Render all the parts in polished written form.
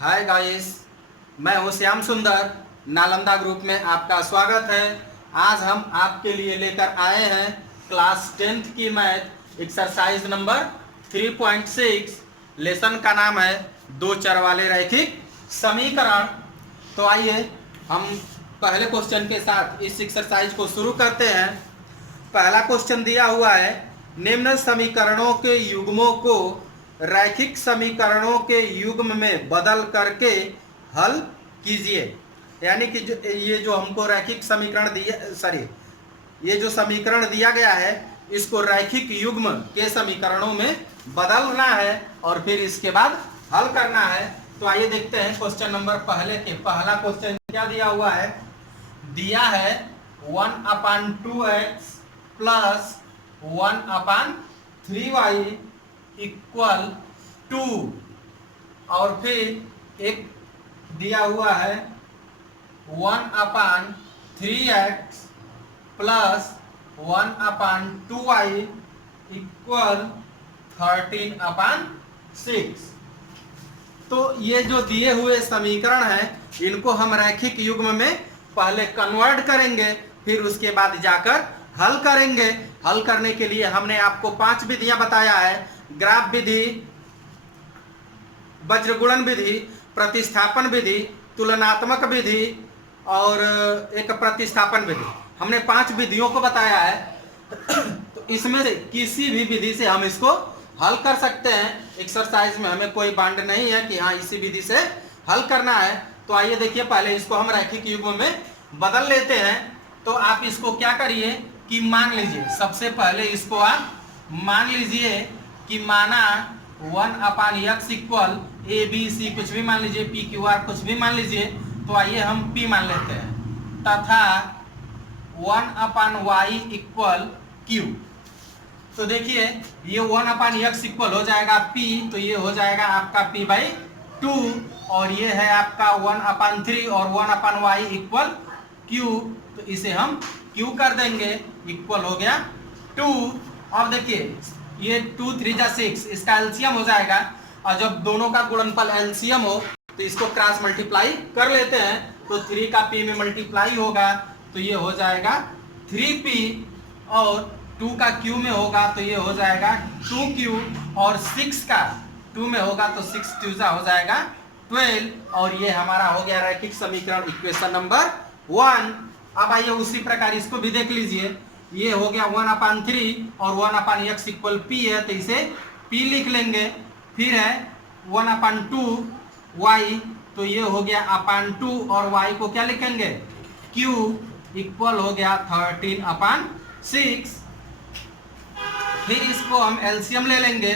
Hi guys, मैं हूं श्याम सुंदर। नालंदा ग्रुप में आपका स्वागत है। आज हम आपके लिए लेकर आए हैं क्लास 10th की मैथ एक्सरसाइज नंबर 3.6। लेसन का नाम है दो चर वाले रैखिक समीकरण। तो आइए हम पहले क्वेश्चन के साथ इस एक्सरसाइज को शुरू करते हैं। पहला क्वेश्चन दिया हुआ है, निम्न समीकरणों के युग्मों को रैखिक समीकरणों के युग्म में बदल करके हल कीजिए। यानी कि ये जो हमको रैखिक समीकरण दिया ये जो समीकरण दिया गया है इसको रैखिक युग्म के समीकरणों में बदलना है और फिर इसके बाद हल करना है। तो आइए देखते हैं क्वेश्चन नंबर पहला क्वेश्चन क्या दिया हुआ है। दिया है 1/2x प्लस 1/3y इक्वल 2 और फिर एक दिया हुआ है 1/3x प्लस 1/2y इक्वल 13/6। तो ये जो दिए हुए समीकरण हैं इनको हम रैखिक युग्म में पहले कन्वर्ट करेंगे, फिर उसके बाद जाकर हल करेंगे। हल करने के लिए हमने आपको 5 विधियां बताया है। ग्राफ विधि, वज्रगुणन विधि, प्रतिस्थापन विधि, तुलनात्मक विधि और एक प्रतिस्थापन विधि। हमने 5 विधियों को बताया है। तो इसमें से किसी भी विधि से हम इसको हल कर सकते हैं। एक्सरसाइज में हमें कोई बांड नहीं है कि हाँ इसी विधि से हल करना है। तो आइए देखिए, पहले इसको हम रैखिक युग्म में बदल लेते हैं। तो आप इसको क्या करिए कि मान लीजिए, सबसे पहले इसको आप मान लीजिए कि माना 1/x इक्वल ABC कुछ भी मान लीजिए, PQR कुछ भी मान लीजिए। तो आइए हम P मान लेते हैं तथा 1/y इक्वल Q। तो देखिए ये 1/x इक्वल हो जाएगा P, तो ये हो जाएगा आपका P/2 और ये है आपका 1/3 और 1/y इक्वल Q। तो इसे हम Q कर देंगे, इक्वल हो गया 2। अब देखिए ये 2 3 जा 6, इसका एलसीएम हो जाएगा और जब दोनों का गुणनफल एलसीएम हो तो इसको क्रॉस मल्टीप्लाई कर लेते हैं। तो 3 का P में मल्टीप्लाई होगा तो ये हो जाएगा 3P और 2 का Q में होगा तो ये हो जाएगा 2Q और 6 का 2 में होगा तो 6 2 हो जाएगा 12 और ये हमारा हो गया रैखिक समीकरण इक्वेशन नंबर 1। अब आइए उसी प्रकार इसको भी देख लीजिए। ये हो गया 1/3 और 1/x इक्वल P है तो इसे P लिख लेंगे। फिर है 1/2y तो ये हो गया /2 और y को क्या लिखेंगे Q इक्वल हो गया 13/6। फिर इसको हम एलसीएम ले लेंगे।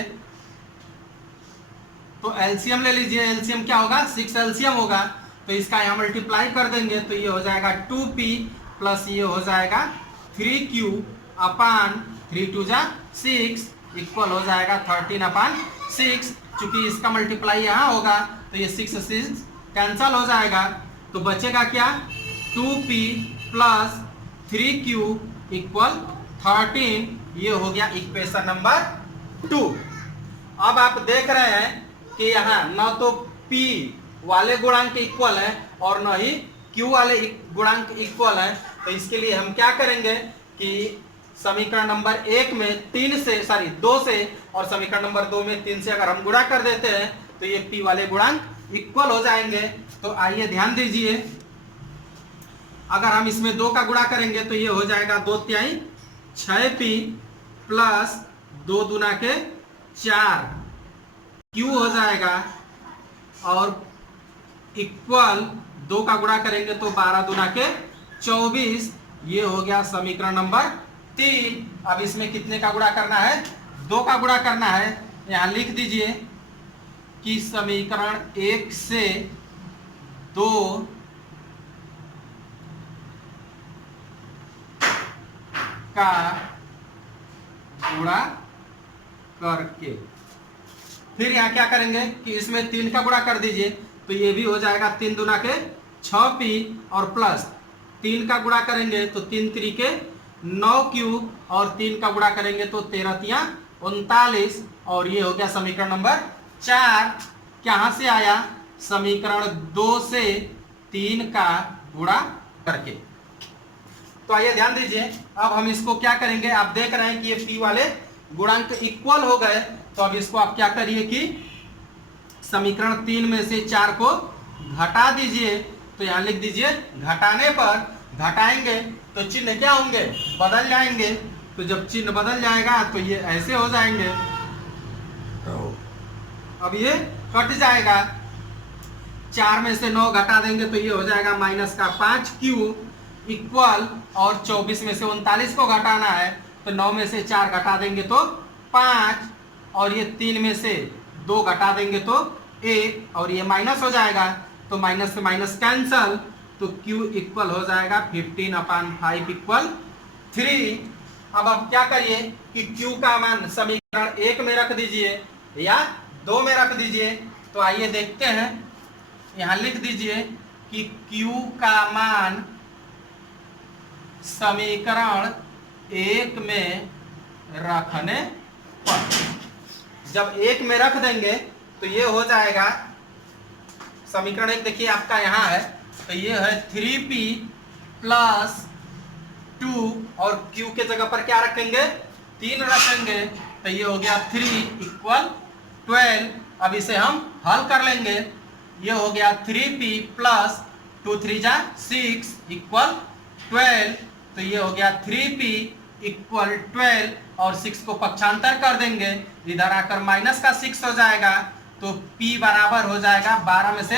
तो एलसीएम ले लीजिए, एलसीएम क्या होगा 6 एलसीएम होगा तो इसका यहाँ मल्टीप्लाई कर देंगे तो ये हो जाएगा 2P प्लस ये हो जाएगा 3Q अपान 3 2 जा 6 इक्वल हो जाएगा 13/6। चूंकि इसका मल्टीप्लाई यहाँ होगा तो ये 6 कैंसल हो जाएगा तो बचेगा क्या 2P प्लस 3Q इक्वल 13। ये हो गया इक्वेशन नंबर 2। अब आप देख रहे हैं कि यहाँ न तो P वाले गुणांक इक्वल है और न ही Q वाले गुणांक इक्वल है। तो इसके लिए हम क्या करेंगे कि समीकरण नंबर 1 में 2 से और समीकरण नंबर 2 में 3 से अगर हम गुणा कर देते हैं तो ये P वाले गुणांक इक्वल हो जाएंगे। तो आइए ध्यान दीजिए, अगर हम इसमें 2 का गुणा करेंगे तो ये हो जाएगा 2 तिहाई 6P प्लस 2 दूना के 4 Q हो जाएगा और इक्वल 2 का गुणा करेंगे तो 12 दूना के 24। ये हो गया समीकरण नंबर 3। अब इसमें कितने का गुणा करना है 2 का गुणा करना है। यहां लिख दीजिए कि समीकरण 1 से 2 का गुणा करके फिर यहाँ क्या करेंगे कि इसमें 3 का गुणा कर दीजिए तो ये भी हो जाएगा 3 दूना के 6P और प्लस 3 का गुणा करेंगे तो 3 3 के 9Q और 3 का गुणा करेंगे तो 13 तिया 39 और ये हो गया समीकरण नंबर 4। कहाँ से आया समीकरण 2 से 3 का गुणा करके। तो आइए ध्यान दीजिए, अब हम इसको क्या करेंगे, आप देख रहे हैं कि ये p वाले गुणांक इक्वल हो गए, तो अब इसको आप क्या करिए कि समीकरण 3 में से 4 को घटा दीजिए। तो यहां लिख दीजिए, घटाने पर घटाएंगे तो चिन्ह क्या होंगे, बदल जाएंगे। तो जब चिन्ह बदल जाएगा तो ये ऐसे हो जाएंगे, अब ये कट जाएगा। 4 में से 9 घटा देंगे तो ये हो जाएगा माइनस का 5q इक्वल, और 24 में से 39 को घटाना है तो 9 में से 4 घटा देंगे तो 5, और ये 3 में से 2 घटा देंगे तो 1, और ये माइनस हो जाएगा तो माइनस से माइनस कैंसल, तो q इक्वल हो जाएगा 15/5 इक्वल 3। अब आप क्या करिए कि q का मान समीकरण 1 में रख दीजिए या 2 में रख दीजिए। तो आइए देखते हैं, यहां लिख दीजिए कि q का मान समीकरण 1 में रखने पर, जब 1 में रख देंगे तो ये हो जाएगा समीकरण 1, देखिए आपका यहाँ है, तो ये है 3p प्लस 2, और q के जगह पर क्या रखेंगे, 3 रखेंगे, तो ये हो गया 3 इक्वल 12। अब इसे हम हल कर लेंगे, ये हो गया 3p प्लस 2 3 जा 6 इक्वल 12, तो ये हो गया 3p इक्वल 12, और 6 को पक्षांतर कर देंगे, इधर आकर माइनस का 6 हो जाएगा, तो p बराबर हो जाएगा 12 में से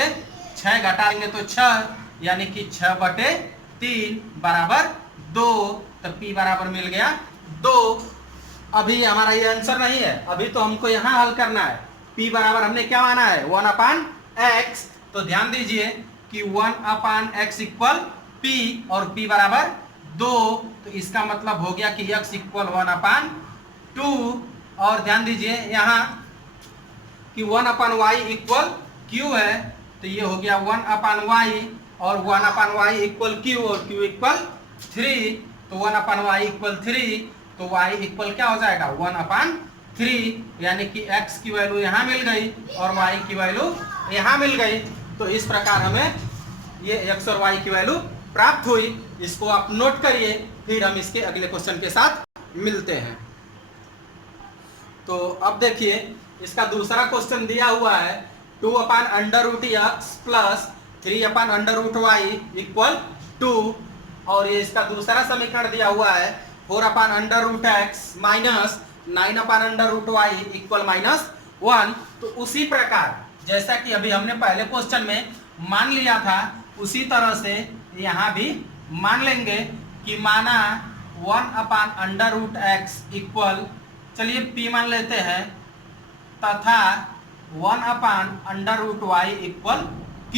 6 घटा देंगे तो 6, यानी कि 6/3 बराबर 2, तो p बराबर मिल गया 2। अभी हमारा ये आंसर नहीं है, अभी तो हमको यहाँ हल करना है। p बराबर हमने क्या माना है, 1/x, तो ध्यान दीजिए कि 1/x इक्वल p, और p बराबर 2, तो इसका मतलब हो गया कि x इक्वल 1/2, और ध्यान दीजिए यहाँ कि 1/y इक्वल q है, तो ये हो गया 1/y, और 1/y इक्वल q, और q इक्वल 3, तो 1/y इक्वल 3, तो y इक्वल क्या हो जाएगा 1/3, यानी कि x की वैल्यू यहाँ मिल गई और y की वैल्यू यहाँ मिल गई। तो इस प्रकार हमें ये x और y की वैल्यू प्राप्त हुई। इसको आप नोट करिए, फिर हम इसके अगले क्वेश्चन के साथ मिलते हैं। तो अब देखिए, इसका दूसरा क्वेश्चन दिया हुआ है 2/√x प्लस 3/√y इक्वल 2, और ये इसका दूसरा समीकरण दिया हुआ है 4/√x माइनस 9/√y इक्वल -1। तो उसी प्रकार जैसा कि अभी हमने पहले क्वेश्चन में मान लिया था, उसी तरह से यहाँ भी मान लेंगे कि माना 1/√x इक्वल, चलिए p मान लेते हैं, तथा 1/√y इक्वल q,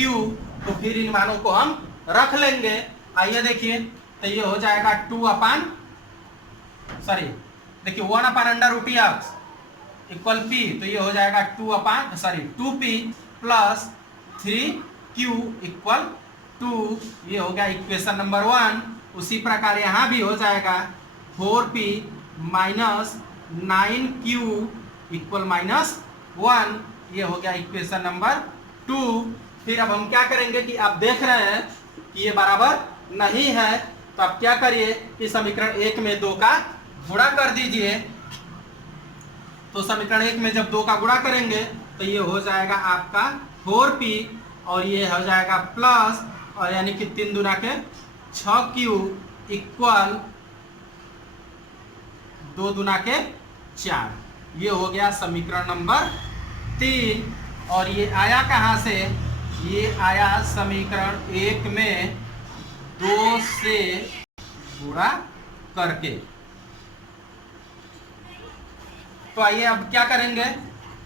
तो फिर इन मानों को हम रख लेंगे। आइए देखिए, तो ये हो जाएगा 1/√x इक्वल p, तो ये हो जाएगा 2p प्लस 3q इक्वल 2, ये हो गया इक्वेशन नंबर 1। उसी प्रकार यहाँ भी हो जाएगा 4p माइनस 9q इक्वल -1, ये हो गया इक्वेशन नंबर 2। फिर अब हम क्या करेंगे कि आप देख रहे हैं कि ये बराबर नहीं है, तो आप क्या करिए कि समीकरण 1 में 2 का गुणा कर दीजिए। तो समीकरण 1 में जब 2 का गुणा करेंगे तो ये हो जाएगा आपका 4p, और ये हो जाएगा प्लस, और यानी कि 3 दूना के 6q इक्वल 2 दूना के 4, ये हो गया समीकरण नंबर 3। और ये आया कहाँ से, ये आया समीकरण 1 में 2 से गुणा करके। तो आइए अब क्या करेंगे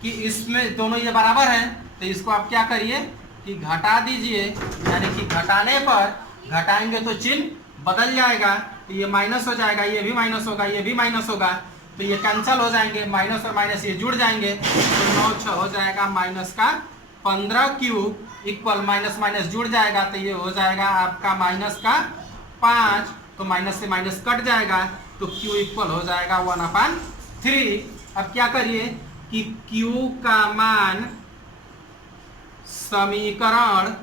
कि इसमें दोनों ये बराबर हैं, तो इसको आप क्या करिए कि घटा दीजिए, यानी कि घटाने पर घटाएंगे तो चिन्ह बदल जाएगा, तो ये माइनस हो जाएगा, ये भी माइनस होगा, ये भी माइनस होगा, तो ये कैंसिल हो जाएंगे, माइनस और माइनस ये जुड़ जाएंगे, तो 9 6 हो जाएगा माइनस का 15q इक्वल माइनस माइनस जुड़ जाएगा, तो ये हो जाएगा आपका माइनस का 5, तो माइनस से माइनस कट जाएगा, तो q इक्वल हो जाएगा 1/3। अब क्या करिए कि q का मान समीकरण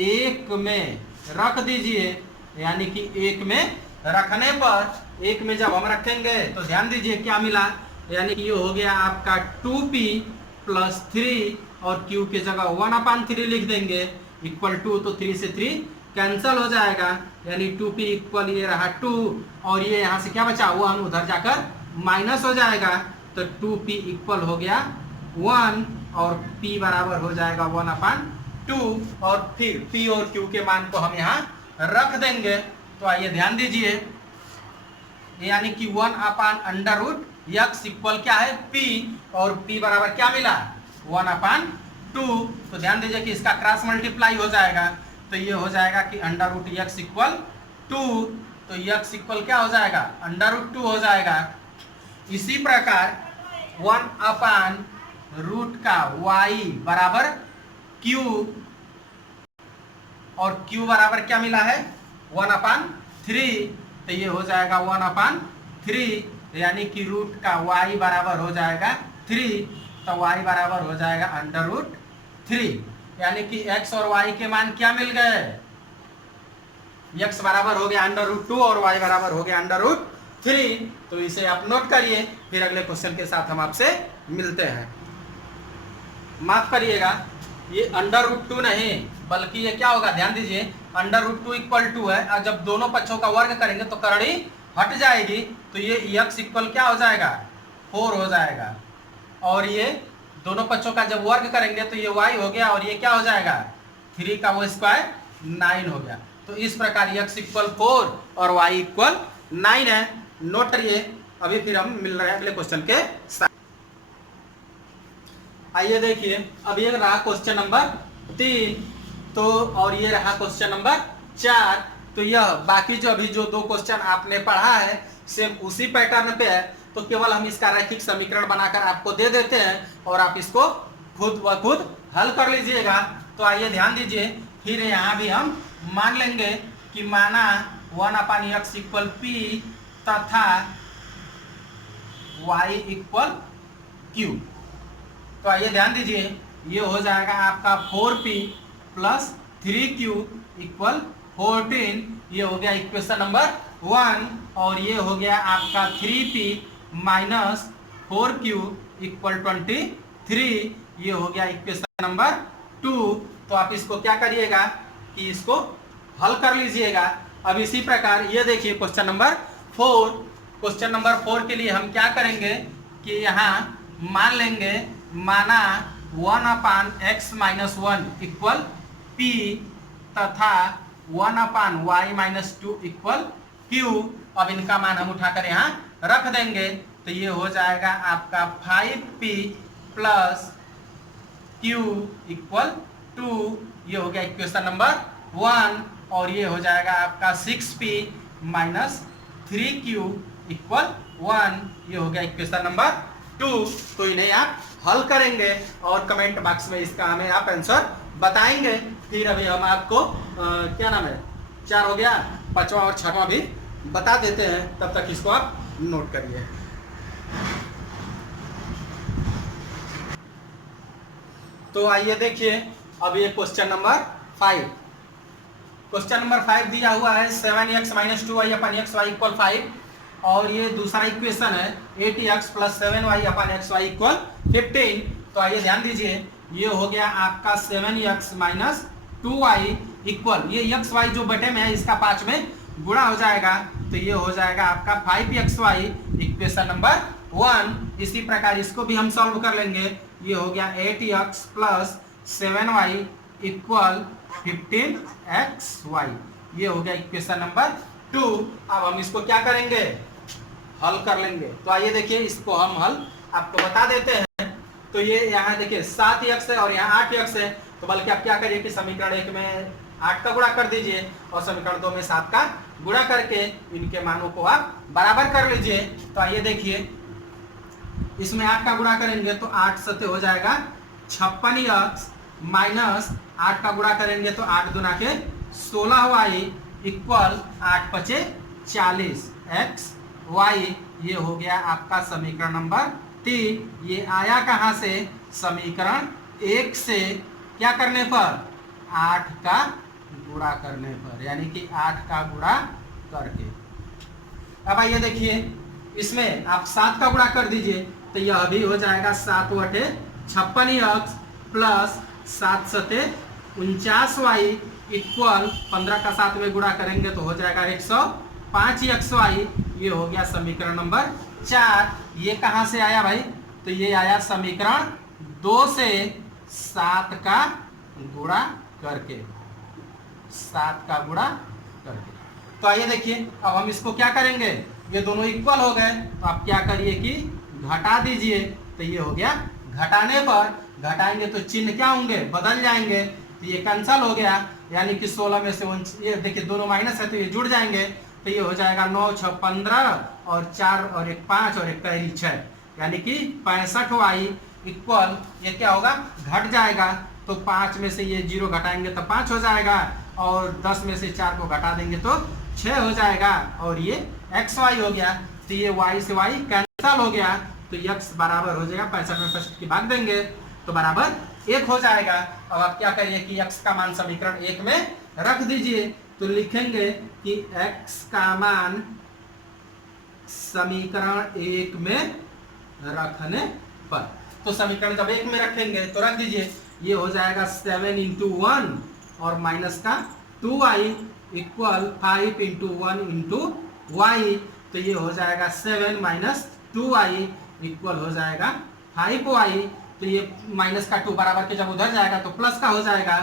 एक में रख दीजिए, यानी कि एक में रखने पर, एक में जब हम रखेंगे तो ध्यान दीजिए क्या मिला, यानी कि ये हो गया आपका 2p प्लस 3 और q की जगह 1/3 लिख देंगे इक्वल टू, तो 3 से 3 कैंसल हो जाएगा, यानी 2p इक्वल ये रहा 2 और ये यहाँ से क्या बचा 1, उधर जाकर माइनस हो जाएगा, तो 2p इक्वल हो गया 1 और p बराबर हो जाएगा 1/2 और फिर p और q के मान को हम यहाँ रख देंगे। तो आइए ध्यान दीजिए, यानी कि 1/√x इक्वल क्या है p और p बराबर क्या मिला 1/2। तो ध्यान दीजिए कि इसका क्रॉस मल्टीप्लाई हो जाएगा, तो ये हो जाएगा कि √x इक्वल 2, तो x इक्वल क्या हो जाएगा √2 हो जाएगा। इसी प्रकार 1/√ का y बराबर q और q बराबर क्या मिला है 1/3, तो ये हो जाएगा 1/3, यानी कि रूट का y बराबर हो जाएगा 3, तो y बराबर हो जाएगा √3, यानी कि x और y के मान क्या मिल गए, x बराबर हो गया √2 और y बराबर हो गया √3। तो इसे आप नोट करिए, फिर अगले क्वेश्चन के साथ हम आपसे मिलते हैं। माफ करिएगा, ये √2 नहीं बल्कि ये क्या होगा, ध्यान दीजिए √2 इक्वल टू है, और जब दोनों पक्षों का वर्ग करेंगे तो करड़ी हट जाएगी, तो ये x इक्वल क्या हो जाएगा 4 हो जाएगा, और ये दोनों पक्षों का जब वर्ग करेंगे तो ये y हो गया और ये क्या हो जाएगा 3 का वो स्क्वायर 9 हो गया। तो इस प्रकार x इक्वल 4 और y इक्वल 9 है, नोट करिए। अभी फिर हम मिल रहे हैं अगले क्वेश्चन के साथ। आइए देखिए, अब ये रहा क्वेश्चन नंबर 3, तो और ये रहा क्वेश्चन नंबर 4। तो यह बाकी जो अभी जो दो क्वेश्चन आपने पढ़ा है सेम उसी पैटर्न पे है, तो केवल हम इसका रैखिक समीकरण बनाकर आपको दे देते हैं और आप इसको खुद व खुद हल कर लीजिएगा। तो आइए ध्यान दीजिए, फिर यहाँ भी हम मान लेंगे कि माना 1/x इक्वल p तथा y इक्वल q। तो आइए ध्यान दीजिए, ये हो जाएगा आपका 4p प्लस 3q इक्वल 14, ये हो गया इक्वेशन नंबर 1, और ये हो गया आपका 3p माइनस 4q इक्वल 23, ये हो गया इक्वेशन नंबर 2। तो आप इसको क्या करिएगा कि इसको हल कर लीजिएगा। अब इसी प्रकार ये देखिए क्वेश्चन नंबर 4, क्वेश्चन नंबर 4 के लिए हम क्या करेंगे कि यहाँ मान लेंगे, माना 1/x माइनस 1 इक्वल p तथा 1/y-2 इक्वल q। अब इनका मान हम उठाकर यहाँ रख देंगे, तो ये हो जाएगा आपका 5p प्लस q इक्वल 2, ये हो गया इक्वेशन नंबर 1, और ये हो जाएगा आपका 6p माइनस 3q इक्वल 1, ये हो गया इक्वेशन नंबर 2। तो इन्हें आप हल करेंगे और कमेंट बॉक्स में इसका हमें आप आंसर बताएंगे। फिर अभी हम आपको क्या नाम है 4 हो गया, 5वां और 6वां भी बता देते हैं, तब तक इसको आप नोट करिए। तो आइए देखिए, अब ये क्वेश्चन नंबर 5, क्वेश्चन नंबर 5 दिया हुआ है 7x माइनस 2y अपन एक्स वाई इक्वल 5, और ये दूसरा इक्वेशन है 8x प्लस 7y अपन एक्स वाई इक्वल 15। तो आइए ध्यान दीजिए, ये हो गया आपका 7x माइनस 2y इक्वल, ये एक्स वाई जो बटे में है इसका 5 में गुणा हो जाएगा, तो ये हो जाएगा आपका 5xy इक्वेशन नंबर 1। इसी प्रकार इसको भी हम सॉल्व कर लेंगे, ये हो गया 8x plus 7y equal 15xy, ये हो गया इक्वेशन नंबर 2। अब हम इसको क्या करेंगे हल कर लेंगे। तो आइए देखिए, इसको हम हल आपको बता देते हैं। तो ये यहाँ देखिए 7x है और यहाँ 8x है, तो बल्कि आप क्या करिए कि समीकरण 1 में 8 का गुणा कर दीजिए और समीकरण 2 में 7 का गुणा करके इनके मानों को आप बराबर कर लीजिए। तो आइए देखिए, इसमें 8 का गुणा करेंगे तो 8 सत्य हो जाएगा 56x माइनस 8 का गुणा करेंगे तो 8 दूना के 16y इक्वल 8 पचे 40x y, ये हो गया आपका समीकरण नंबर 3। ये आया कहाँ से, समीकरण 1 से क्या करने पर 8 का गुणा करने पर, यानी कि 8 का गुणा करके। अब आइए देखिए, इसमें आप 7 का गुणा कर दीजिए तो यह भी हो जाएगा 7/56x प्लस 7 सते 49y इक्वल 15 का 7 में गुणा करेंगे तो हो जाएगा 105xy। ये हो गया समीकरण नंबर 4। ये कहाँ से आया भाई? तो ये आया समीकरण 2 से 7 का गुणा करके, 7 का गुणा करके। तो आइए देखिए, अब हम इसको क्या करेंगे, ये दोनों इक्वल हो गए तो आप क्या करिए कि घटा दीजिए। तो ये हो गया, घटाने पर घटाएंगे तो चिन्ह क्या होंगे, बदल जाएंगे, तो ये कैंसल हो गया, यानी कि 16 में से ये देखिए दोनों माइनस है तो ये जुड़ जाएंगे, तो ये हो जाएगा 9 6 15 और 4 और 1 5 और 1 3 6, यानी कि 65y इक्वल ये क्या होगा, घट जाएगा। तो 5 में से ये 0 घटाएंगे तो 5 हो जाएगा, और 10 में से 4 को घटा देंगे तो 6 हो जाएगा, और ये xy हो गया। तो ये y से y कैंसल हो गया, तो x बराबर हो जाएगा 65 में 65 की भाग देंगे तो बराबर 1 हो जाएगा। अब आप क्या करिए कि x का मान समीकरण 1 में रख दीजिए। तो लिखेंगे कि x का मान समीकरण 1 में रखने पर, तो समीकरण जब 1 में रखेंगे तो रख दीजिए, ये हो जाएगा 7 × 1 और माइनस का 2y इक्वल 5 × 1 × y। तो ये हो जाएगा 7 - 2y इक्वल हो जाएगा 5y। तो ये माइनस का 2 बराबर के जब उधर जाएगा तो प्लस का हो जाएगा,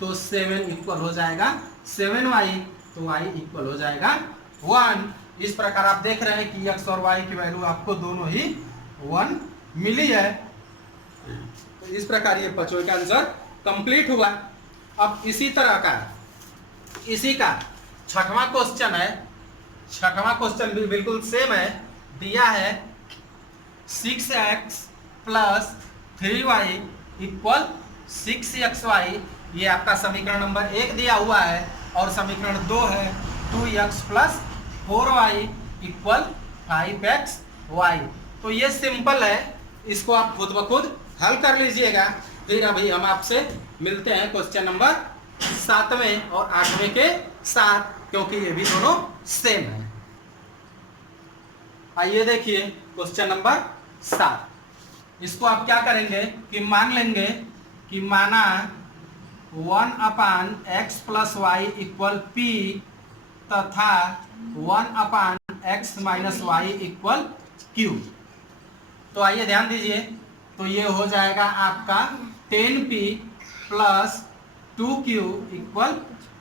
तो 7 इक्वल हो जाएगा 7y, तो y इक्वल हो जाएगा 1। इस प्रकार आप देख रहे हैं कि x और y की वैल्यू आपको दोनों ही 1 मिली है। तो इस प्रकार ये बच्चों का आंसर कंप्लीट हुआ। अब इसी तरह का इसी का छठवां क्वेश्चन है, छठवां क्वेश्चन भी बिल्कुल सेम है, दिया है 6x + 3y इक्वल 6xy। ये आपका समीकरण नंबर 1 दिया हुआ है, और समीकरण 2 है 2x + 4y इक्वल 5xy। तो ये सिंपल है, इसको आप खुद ब खुद हल कर लीजिएगा। फिर अभी हम आपसे मिलते हैं क्वेश्चन नंबर 7वें और 8वें के साथ, क्योंकि ये भी दोनों सेम है। आइए देखिए क्वेश्चन नंबर 7। इसको आप क्या करेंगे कि मान लेंगे कि माना 1/x + y इक्वल p तथा 1/x - y इक्वल q। तो आइए ध्यान दीजिए, तो ये हो जाएगा आपका 10p + 2q equal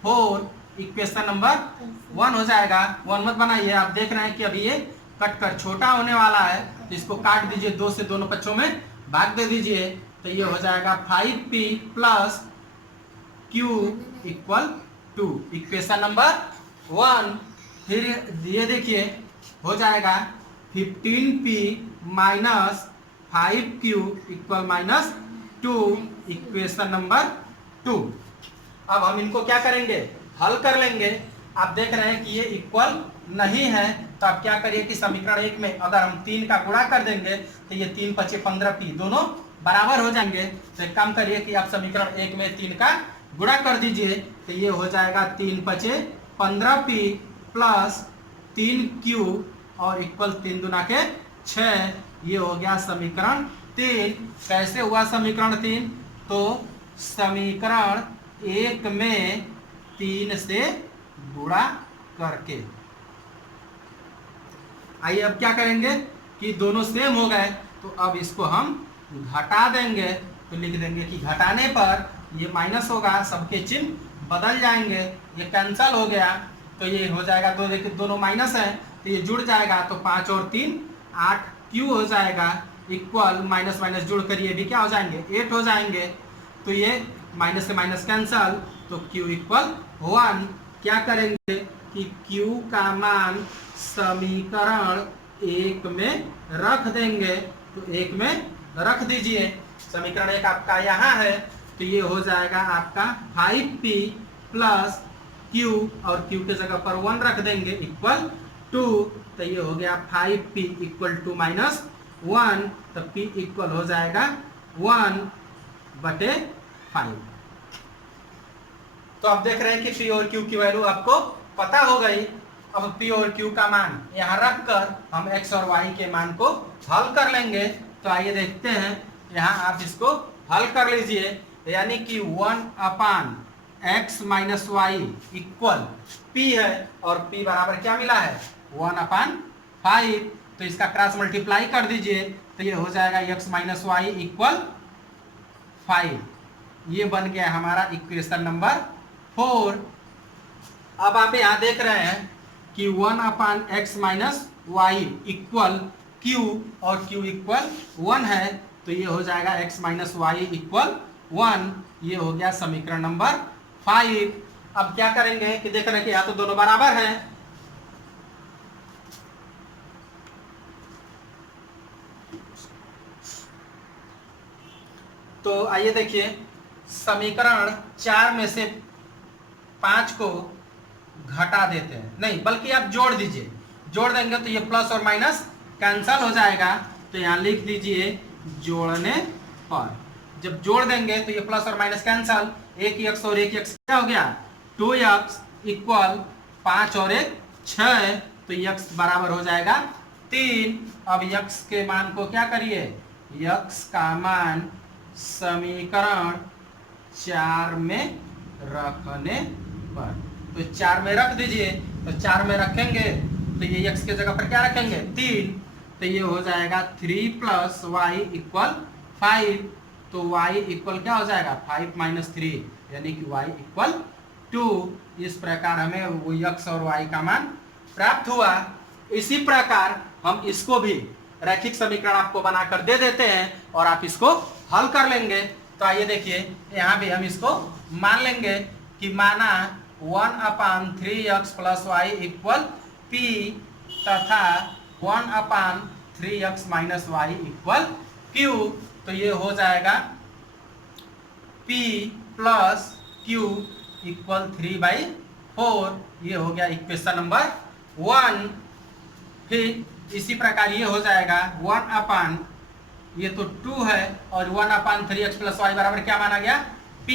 4। Equation number 1 हो जाएगा। 1 मत बनाइए, आप देख रहे हैं कि अभी ये कट कर छोटा होने वाला है, तो इसको काट दीजिए, 2 से दोनों पक्षों में भाग दे दीजिए। तो ये हो जाएगा 5p + q equal 2। Equation number 1। फिर ये देखिए हो जाएगा 15p - 5q equal -2। Equation number 2। अब हम इनको क्या करेंगे, हल कर लेंगे। आप देख रहे हैं कि ये इक्वल नहीं है, तो आप क्या करिए कि समीकरण 1 में अगर हम 3 का गुणा कर देंगे तो ये 3 × 5 = 15p दोनों बराबर हो जाएंगे। तो एक काम करिए कि आप समीकरण 1 में 3 का गुणा कर दीजिए, तो ये हो जाएगा 3 × 5 = 15p + 3q और इक्वल 3 × 2 = 6। ये हो गया समीकरण 3। कैसे हुआ समीकरण 3? तो समीकरण 1 में 3 से गुणा करके। आइए अब क्या करेंगे कि दोनों सेम हो गए, तो अब इसको हम घटा देंगे। तो लिख देंगे कि घटाने पर ये माइनस होगा, सबके चिन्ह बदल जाएंगे, ये कैंसल हो गया, तो ये हो जाएगा, दो देखिए दोनों माइनस है तो ये जुड़ जाएगा, तो 5 और 3 8q हो जाएगा इक्वल माइनस माइनस जुड़ कर ये भी क्या हो जाएंगे, 8 हो जाएंगे। तो ये माइनस से माइनस कैंसल, तो q इक्वल 1। क्या करेंगे कि q का मान समीकरण 1 में रख देंगे। तो 1 में रख दीजिए, समीकरण 1 आपका यहाँ है, तो ये हो जाएगा आपका 5p + q और q के जगह पर 1 रख देंगे इक्वल 2। तो ये हो गया 5p = 2 - 1, तो p इक्वल हो जाएगा 1। बटे 5। तो आप देख रहे हैं कि पी और क्यू की वैल्यू आपको पता हो गई। अब पी और क्यू का मान यहाँ रखकर हम एक्स और वाई के मान को हल कर लेंगे। तो आइए देखते हैं, यहाँ आप इसको हल कर लीजिए, यानी कि 1/x minus y equal P है, और पी बराबर क्या मिला है 1/5। तो इसका क्रॉस मल्टीप्लाई कर दीजिए, तो ये हो जाएगा x माइनस वाई इक्वल 5। ये बन गया हमारा इक्वेशन नंबर 4। अब आप यहाँ देख रहे हैं कि 1/x minus y equal q, और q इक्वल 1 है, तो ये हो जाएगा x माइनस वाई इक्वल 1। ये हो गया समीकरण नंबर 5। अब क्या करेंगे कि देख रहे हैं कि यहाँ तो दोनों बराबर हैं, तो आइए देखिए, समीकरण 4 में से 5 को घटा देते हैं, नहीं बल्कि आप जोड़ दीजिए। जोड़ देंगे तो ये प्लस और माइनस कैंसल हो जाएगा। तो यहाँ लिख दीजिए जोड़ने पर, जब जोड़ देंगे तो ये प्लस और माइनस कैंसल, एक x और एक x क्या हो गया 2x इक्वल 5 और 1 6, तो x बराबर हो जाएगा 3। अब x के मान को क्या करिए, x का मान समीकरण 4 में रखने पर, तो 4 में रख दीजिए। तो 4 में रखेंगे तो ये x के जगह पर क्या रखेंगे 3, तो ये हो जाएगा 3 प्लस वाई इक्वल 5। तो y इक्वल क्या हो जाएगा 5 माइनस 3, यानी कि y इक्वल 2। इस प्रकार हमें वो x और y का मान प्राप्त हुआ। इसी प्रकार हम इसको भी रैखिक समीकरण आपको बनाकर दे देते हैं, और आप इसको हल कर लेंगे। तो आइए देखिए, यहाँ भी हम इसको मान लेंगे कि माना 1/3x plus Y equal p तथा 1/3x minus y equal q। तो ये हो जाएगा p प्लस q इक्वल 3/4। ये हो गया इक्वेशन नंबर 1। फिर इसी प्रकार ये हो जाएगा 1/, ये तो 2 है, और 1/3x प्लस वाई बराबर क्या माना गया p,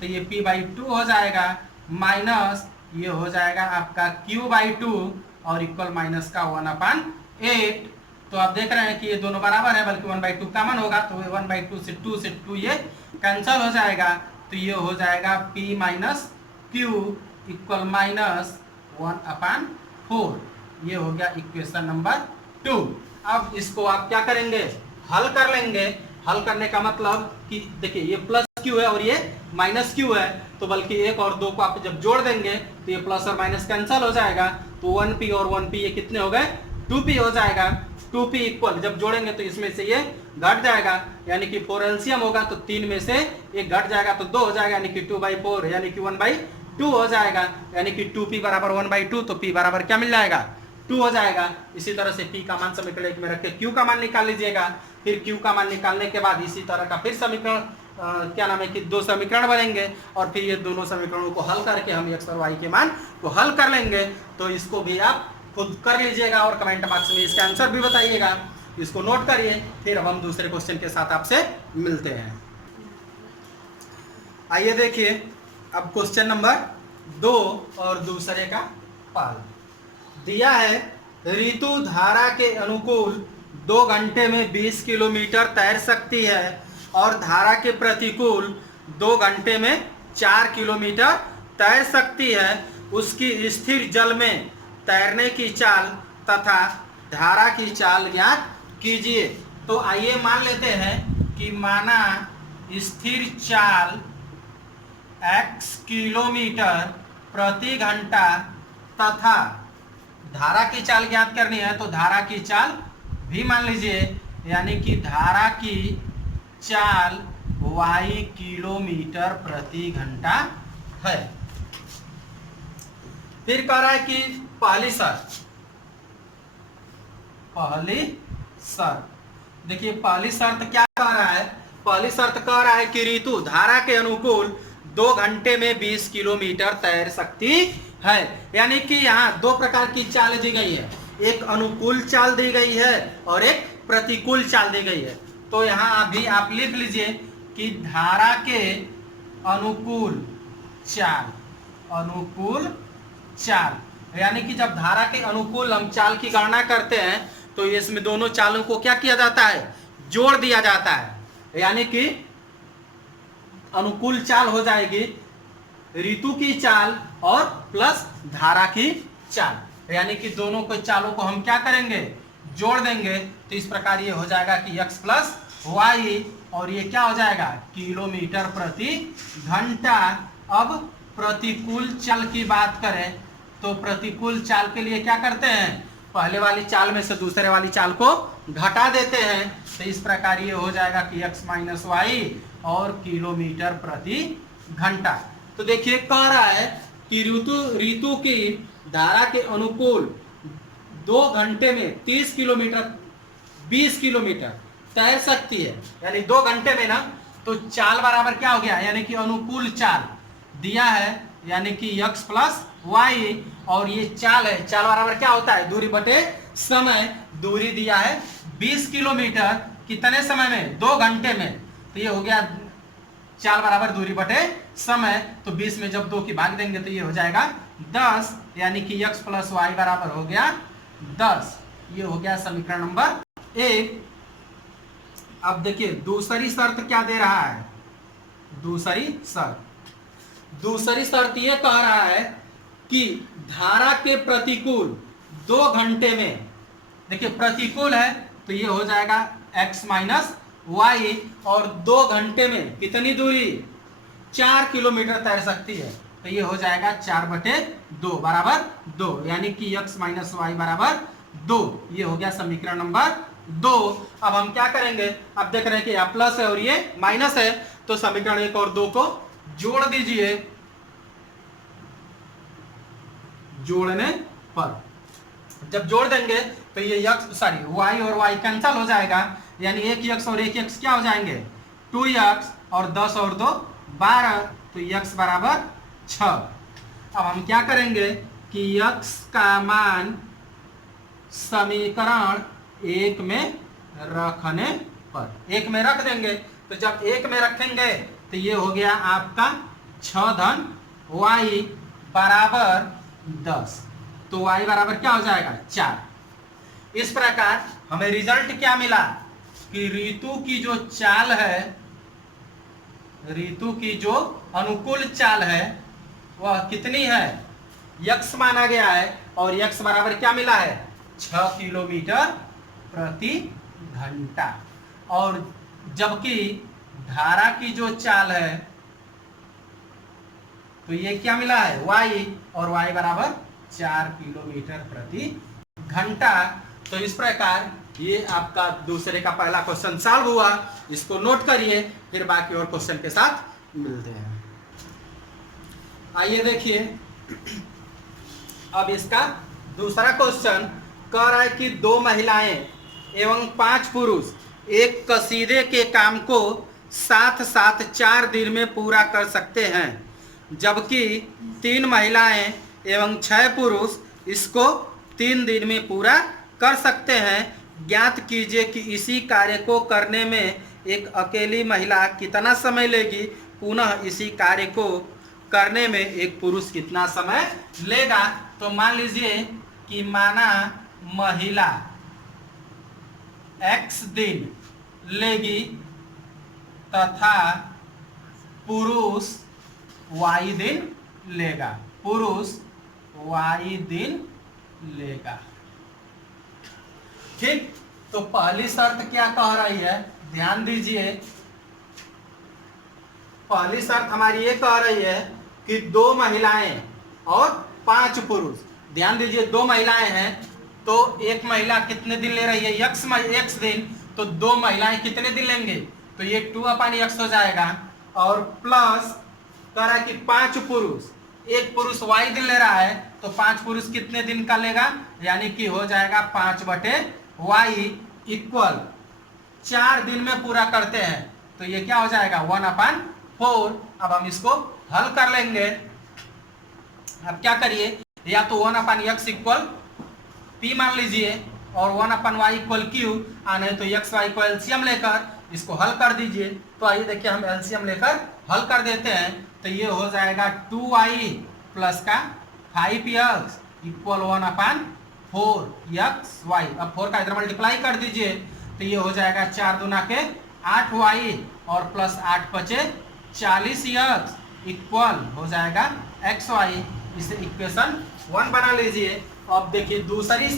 तो ये p/2 हो जाएगा, माइनस ये हो जाएगा आपका q/2 और इक्वल माइनस का 1/8। तो आप देख रहे हैं कि ये दोनों बराबर है, बल्कि 1/2 कॉमन होगा, तो 1/2 से 2 ये कैंसल हो जाएगा। तो ये हो जाएगा p minus q equal minus 1/4। ये हो गया इक्वेशन नंबर 2। अब इसको आप क्या करेंगे, हल कर लेंगे। हल करने का मतलब कि देखिए ये प्लस क्यू है और ये माइनस क्यू है, तो बल्कि 1 और 2 को आप जब जोड़ देंगे तो ये प्लस और माइनस कैंसल हो जाएगा। तो 1p और 1p ये कितने हो गए 2p हो जाएगा। 2p इक्वल जब जोड़ेंगे तो इसमें से ये घट जाएगा, यानी कि 4 एलसीएम होगा, तो 3 में से एक घट जाएगा तो 2 हो जाएगा, यानी कि 2/4 यानी कि 1/2 हो जाएगा, यानी कि 2p बराबर 1/2। तो p बराबर क्या मिल जाएगा 2 हो जाएगा। इसी तरह से p का मान समीकरण 1 में रख के q का मान निकाल लीजिएगा। फिर q का मान निकालने के बाद इसी तरह का फिर समीकरण क्या नाम है कि 2 समीकरण बनेंगे, और फिर ये दोनों समीकरणों को हल करके हम x और y के मान को हल कर लेंगे। तो इसको भी आप खुद कर लीजिएगा और कमेंट बॉक्स में इसका आंसर भी बताइएगा। इसको नोट करिए, फिर अब हम दूसरे क्वेश्चन के साथ आपसे मिलते हैं। आइए देखिए, अब क्वेश्चन नंबर 2 और दूसरे का पाल दिया है। ऋतु धारा के अनुकूल 2 घंटे में 20 किलोमीटर तैर सकती है और धारा के प्रतिकूल 2 घंटे में 4 किलोमीटर तैर सकती है। उसकी स्थिर जल में तैरने की चाल तथा धारा की चाल ज्ञात कीजिए। तो आइए मान लेते हैं कि माना स्थिर चाल x किलोमीटर प्रति घंटा तथा धारा की चाल ज्ञात करनी है, तो धारा की चाल भी मान लीजिए, यानी कि धारा की चाल y किलोमीटर प्रति घंटा है। फिर कह रहा है कि पहली शर्त देखिए, पहली शर्त क्या कह रहा है, पहली शर्त कह रहा है कि ऋतु धारा के अनुकूल 2 घंटे में 20 किलोमीटर तैर सकती है। यानी कि यहाँ 2 प्रकार की चाल दी गई है, एक अनुकूल चाल दी गई है और एक प्रतिकूल चाल दी गई है। तो यहाँ अभी आप लिख लीजिए कि धारा के अनुकूल चाल, यानी कि जब धारा के अनुकूल हम चाल की गणना करते हैं तो इसमें दोनों चालों को क्या किया जाता है, जोड़ दिया जाता है। यानी कि अनुकूल चाल हो जाएगी ऋतु की चाल और प्लस धारा की चाल, यानी कि दोनों को चालों को हम क्या करेंगे, जोड़ देंगे। तो इस प्रकार ये हो जाएगा कि x प्लस वाई, और ये क्या हो जाएगा, किलोमीटर प्रति घंटा। अब प्रतिकूल चाल की बात करें तो प्रतिकूल चाल के लिए क्या करते हैं, पहले वाली चाल में से दूसरे वाली चाल को घटा देते हैं। तो इस प्रकार ये हो जाएगा कि x माइनस वाई और किलोमीटर प्रति घंटा। तो देखिए कह रहा है कि ऋतु की धारा के अनुकूल 2 घंटे में 30 किलोमीटर 20 किलोमीटर तैर सकती है, यानी 2 घंटे में ना। तो चाल बराबर क्या हो गया, यानी कि अनुकूल चाल दिया है, यानी कि x प्लस वाई, और ये चाल है, चाल बराबर क्या होता है, दूरी बटे समय। दूरी दिया है 20 किलोमीटर, कितने समय में, 2 घंटे में। तो ये हो गया चाल बराबर दूरी बटे समय। तो 20 में जब 2 की भाग देंगे तो ये हो जाएगा 10, यानी कि x प्लस वाई बराबर हो गया 10। ये हो गया समीकरण नंबर 1। अब देखिए दूसरी शर्त क्या दे रहा है, दूसरी शर्त ये कह रहा है कि धारा के प्रतिकूल 2 घंटे में, देखिए प्रतिकूल है तो ये हो जाएगा x माइनस वाई, और 2 घंटे में कितनी दूरी, 4 किलोमीटर तैर सकती है। तो ये हो जाएगा 4/2 बराबर 2, यानी कि x माइनस वाई बराबर 2। ये हो गया समीकरण नंबर 2। अब हम क्या करेंगे, अब देख रहे हैं कि यहाँ प्लस है और ये माइनस है, तो समीकरण 1 और 2 को जोड़ दीजिए। जोड़ने पर जब जोड़ देंगे तो ये y और y कैंसिल हो जाएगा, यानी 1x और 1x क्या हो जाएंगे, 2x, और 10 और 2 12, तो x बराबर 6। अब हम क्या करेंगे कि x का मान समीकरण 1 में रखने पर 1 में रख देंगे। तो जब 1 में रखेंगे तो ये हो गया आपका 6 धन y बराबर 10, तो y बराबर क्या हो जाएगा, 4। इस प्रकार हमें रिजल्ट क्या मिला कि ऋतु की जो चाल है, ऋतु की जो अनुकूल चाल है वह कितनी है, x माना गया है, और x बराबर क्या मिला है, 6 किलोमीटर प्रति घंटा। और जबकि धारा की जो चाल है तो ये क्या मिला है, y, और y बराबर 4 किलोमीटर प्रति घंटा। तो इस प्रकार ये आपका दूसरे का पहला क्वेश्चन सॉल्व हुआ। इसको नोट करिए, फिर बाकी और क्वेश्चन के साथ मिलते हैं। आइए देखिए अब इसका दूसरा क्वेश्चन कह रहा है कि 2 महिलाएं एवं 5 पुरुष एक कसीदे के काम को साथ साथ 4 दिन में पूरा कर सकते हैं, जबकि 3 महिलाएं एवं 6 पुरुष इसको 3 दिन में पूरा कर सकते हैं। ज्ञात कीजिए कि इसी कार्य को करने में एक अकेली महिला कितना समय लेगी, पुनः इसी कार्य को करने में एक पुरुष कितना समय लेगा। तो मान लीजिए कि माना महिला x दिन लेगी तथा पुरुष y दिन लेगा, ठीक। तो पहली शर्त क्या कह रही है, ध्यान दीजिए। पहली शर्त हमारी ये कह रही है कि 2 महिलाएं और 5 पुरुष। ध्यान दीजिए 2 महिलाएं हैं तो एक महिला कितने दिन ले रही है, x दिन, तो 2 महिलाएं कितने दिन लेंगे, तो ये 2/x हो जाएगा। और प्लस कह रहा है कि 5 पुरुष, एक पुरुष y दिन ले रहा है तो 5 पुरुष कितने दिन का लेगा, यानी कि हो जाएगा 5/y इक्वल 4 दिन में पूरा करते हैं तो ये क्या हो जाएगा 1/4। अब हम इसको हल कर लेंगे। अब क्या करिए, या तो 1/x इक्वल p मान लीजिए और 1/y इक्वल q, आने तो x y को एलसीएम लेकर इसको हल कर दीजिए। तो आइए देखिए हम एलसीएम लेकर हल कर देते हैं। तो ये हो जाएगा 2y प्लस का 5x इक्वल 1/4xy। अब 4 का इधर मल्टीप्लाई कर दीजिए तो ये हो जाएगा 4 दूना के 8y और प्लस 8 बचे 40x इक्वल हो जाएगा xy। इसे इक्वेशन 1 बना लीजिए। अब देखिए दूसरी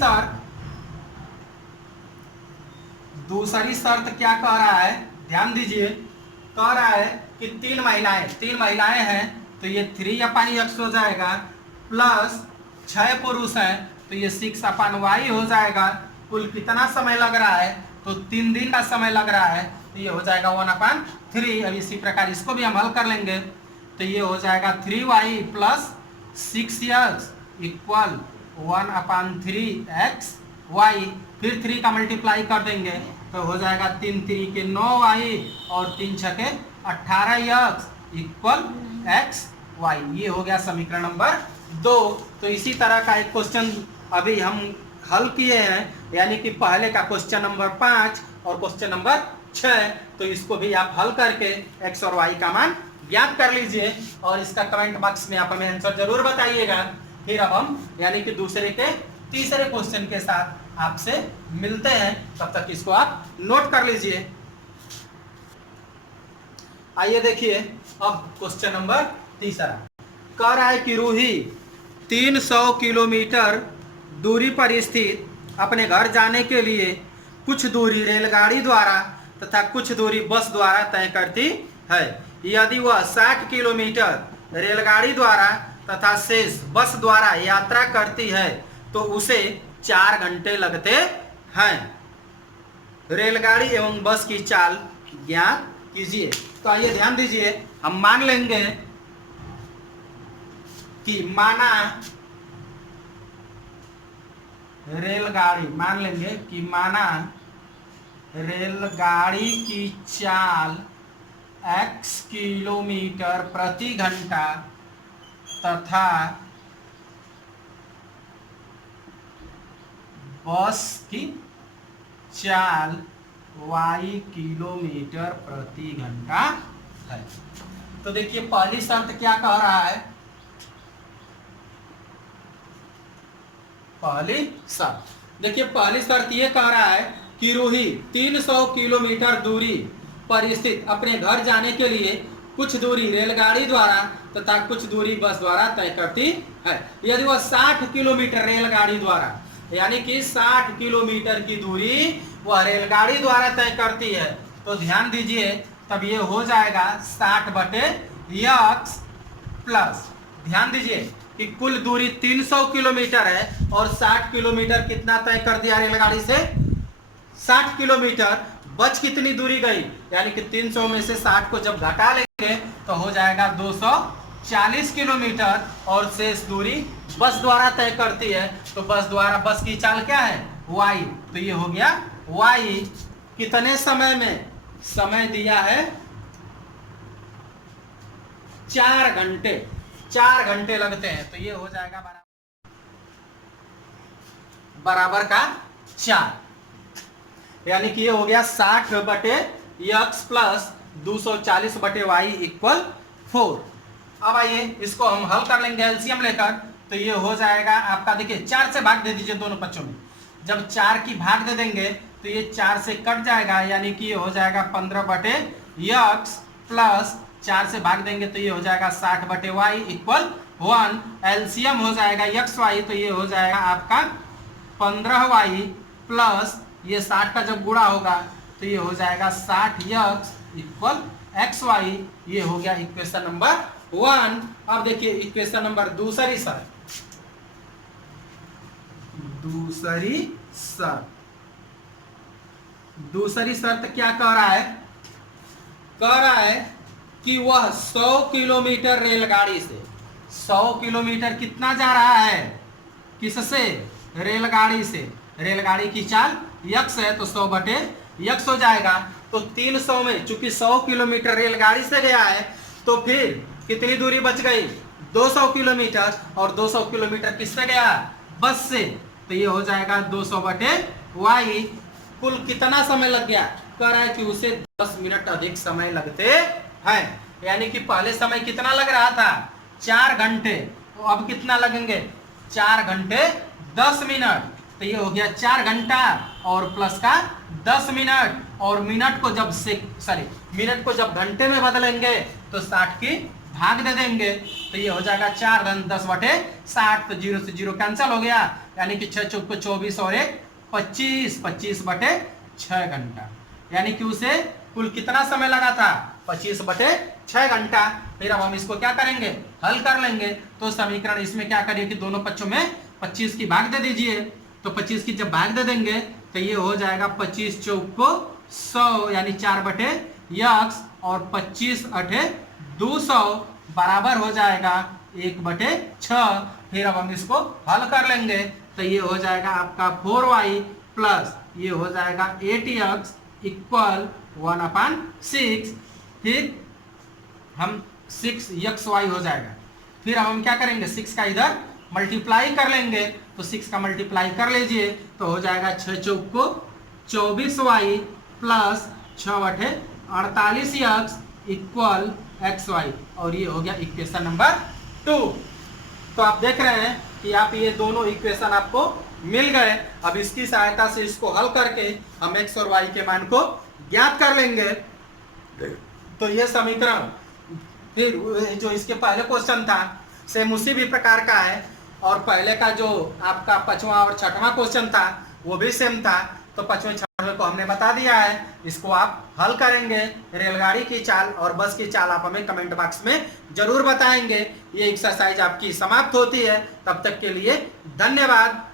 शर्त क्या कह रहा है, ध्यान दीजिए। कह रहा है कि तीन महिलाएं हैं तो ये 3/x हो जाएगा, प्लस 6 पुरुष हैं तो ये 6/y हो जाएगा। कुल कितना समय लग रहा है, तो 3 दिन का समय लग रहा है तो ये हो जाएगा 1/3। अब इसी प्रकार इसको भी हम हल कर लेंगे तो ये हो जाएगा 3y plus 6x equal 1/3xy। फिर 3 का मल्टीप्लाई कर देंगे तो हो जाएगा 3 3 के 9y और 3 6 के 18x इक्वल xy। ये हो गया समीकरण नंबर 2। तो इसी तरह का एक क्वेश्चन अभी हम हल किए हैं, यानी कि पहले का क्वेश्चन नंबर 5 और क्वेश्चन नंबर 6। तो इसको भी आप हल करके x और y का मान ज्ञात कर लीजिए और इसका कमेंट बॉक्स में आप हमें आंसर जरूर बताइएगा। फिर अब हम यानी कि तीसरे क्वेश्चन के साथ आपसे मिलते हैं, तब तक इसको आप नोट कर लीजिए। आइए देखिए अब क्वेश्चन नंबर 3 कह रहा है कि रूही 300 किलोमीटर दूरी पर स्थित अपने घर जाने के लिए कुछ दूरी रेलगाड़ी द्वारा तथा कुछ दूरी बस द्वारा तय करती है। यदि वह 60 किलोमीटर रेलगाड़ी द्वारा तथा शेष बस द्वारा यात्रा करती है तो उसे 4 घंटे लगते हैं। रेलगाड़ी एवं बस की चाल ज्ञात कीजिए। तो आइए ध्यान दीजिए, हम मान लेंगे कि माना रेलगाड़ी की चाल x किलोमीटर प्रति घंटा तथा बस की चाल y किलोमीटर प्रति घंटा है। तो देखिए पहली शर्त क्या कह रहा है, पहली शर्त ये कह रहा है कि रूही 300 किलोमीटर दूरी पर स्थित अपने घर जाने के लिए कुछ दूरी रेलगाड़ी द्वारा तथा कुछ दूरी बस द्वारा तय करती है। यदि वह 60 किलोमीटर रेलगाड़ी द्वारा यानी कि 60 किलोमीटर की दूरी वह रेलगाड़ी द्वारा तय करती है तो ध्यान दीजिए, तब ये हो जाएगा 60/x प्लस, ध्यान दीजिए कि कुल दूरी 300 किलोमीटर है और 60 किलोमीटर कितना तय कर दिया रेलगाड़ी से, 60 किलोमीटर। बच कितनी दूरी गई, यानी कि 300 में से 60 को जब घटा लेंगे तो हो जाएगा 240 किलोमीटर और शेष दूरी बस द्वारा तय करती है। तो बस की चाल क्या है, y। तो ये हो गया y कितने समय में, समय दिया है 4 घंटे, 4 घंटे लगते हैं। तो ये हो जाएगा बराबर का 4, यानी कि ये हो गया 60/x प्लस 240/y इक्वल 4। अब आइए इसको हम हल कर लेंगे एलसीएम लेकर। तो ये हो जाएगा आपका, देखिए 4 से भाग दे दीजिए दोनों पक्षों में। जब 4 की भाग दे देंगे तो ये 4 से कट जाएगा, यानी कि ये हो जाएगा 15/x प्लस 4 से भाग देंगे तो ये हो जाएगा 60/y इक्वल 1। एलसीएम हो जाएगा xy, तो ये हो जाएगा आपका 15y प्लस ये 60 का जब गुणा होगा तो ये हो जाएगा 60x इक्वल xy। ये हो गया इक्वेशन नंबर 1। अब देखिए इक्वेशन नंबर दूसरी शर्त क्या कह रहा है, कि वह 100 किलोमीटर रेलगाड़ी से, 100 किलोमीटर कितना जा रहा है, किससे, रेलगाड़ी से। रेलगाड़ी की चाल x है तो 100/x हो जाएगा। तो 300 में चूंकि 100 किलोमीटर रेलगाड़ी से गया है तो फिर कितनी दूरी बच गई, 200 किलोमीटर, और 200 किलोमीटर किससे गया, बस से। तो ये हो जाएगा 200/y। कुल कितना समय लग गया, कह रहा है कि उसे 10 मिनट अधिक समय लगते हैं। यानी कि पहले समय कितना लग रहा था 4 घंटे, तो अब कितना लगेंगे 4 घंटे 10 मिनट। तो ये हो गया 4 घंटा और प्लस का 10 मिनट, और मिनट को जब मिनट को जब घंटे में बदलेंगे तो 60 की भाग दे देंगे, तो ये हो जाएगा 4 घन 10 बटे 60, तो 0 से 0 कैंसिल हो गया, यानी कि 6 चौक 24 और 1 25, 25 बटे 6 घंटा। यानी कि उसे कुल कितना समय लगा था 25 बटे 6 घंटा। फिर अब हम इसको क्या करेंगे, हल कर लेंगे। तो समीकरण इसमें क्या करिए कि दोनों पक्षों में 25 की भाग दे दीजिए, तो 25 की जब भाग दे देंगे तो ये हो जाएगा 25 चौक को 100, यानी 4 बटे x और 25 अठे 200 बराबर हो जाएगा 1 बटे 6। फिर अब हम इसको हल कर लेंगे, तो ये हो जाएगा आपका 4y प्लस ये हो जाएगा 8x इक्वल 1/6। फिर हम 6xy हो जाएगा। फिर अब हम क्या करेंगे 6 का इधर मल्टीप्लाई कर लेंगे, तो 6 का मल्टीप्लाई कर लीजिए, तो हो जाएगा 6 चौक को 24y प्लस 6 बटे 48x इक्वल xy, और ये हो गया इक्वेशन नंबर 2। तो आप देख रहे हैं कि आप ये दोनों इक्वेशन आपको मिल गए। अब इसकी सहायता से इसको हल करके हम x और y के मान को ज्ञात कर लेंगे। तो ये समीकरण फिर जो इसके पहले क्वेश्चन था सेम उसी भी प्रकार का है, और पहले का जो आपका 5वां और 6वां क्वेश्चन था वो भी सेम था। तो 5वें 6वें को हमने बता दिया है, इसको आप हल करेंगे। रेलगाड़ी की चाल और बस की चाल आप हमें कमेंट बॉक्स में जरूर बताएंगे। ये एक्सरसाइज आपकी समाप्त होती है, तब तक के लिए धन्यवाद।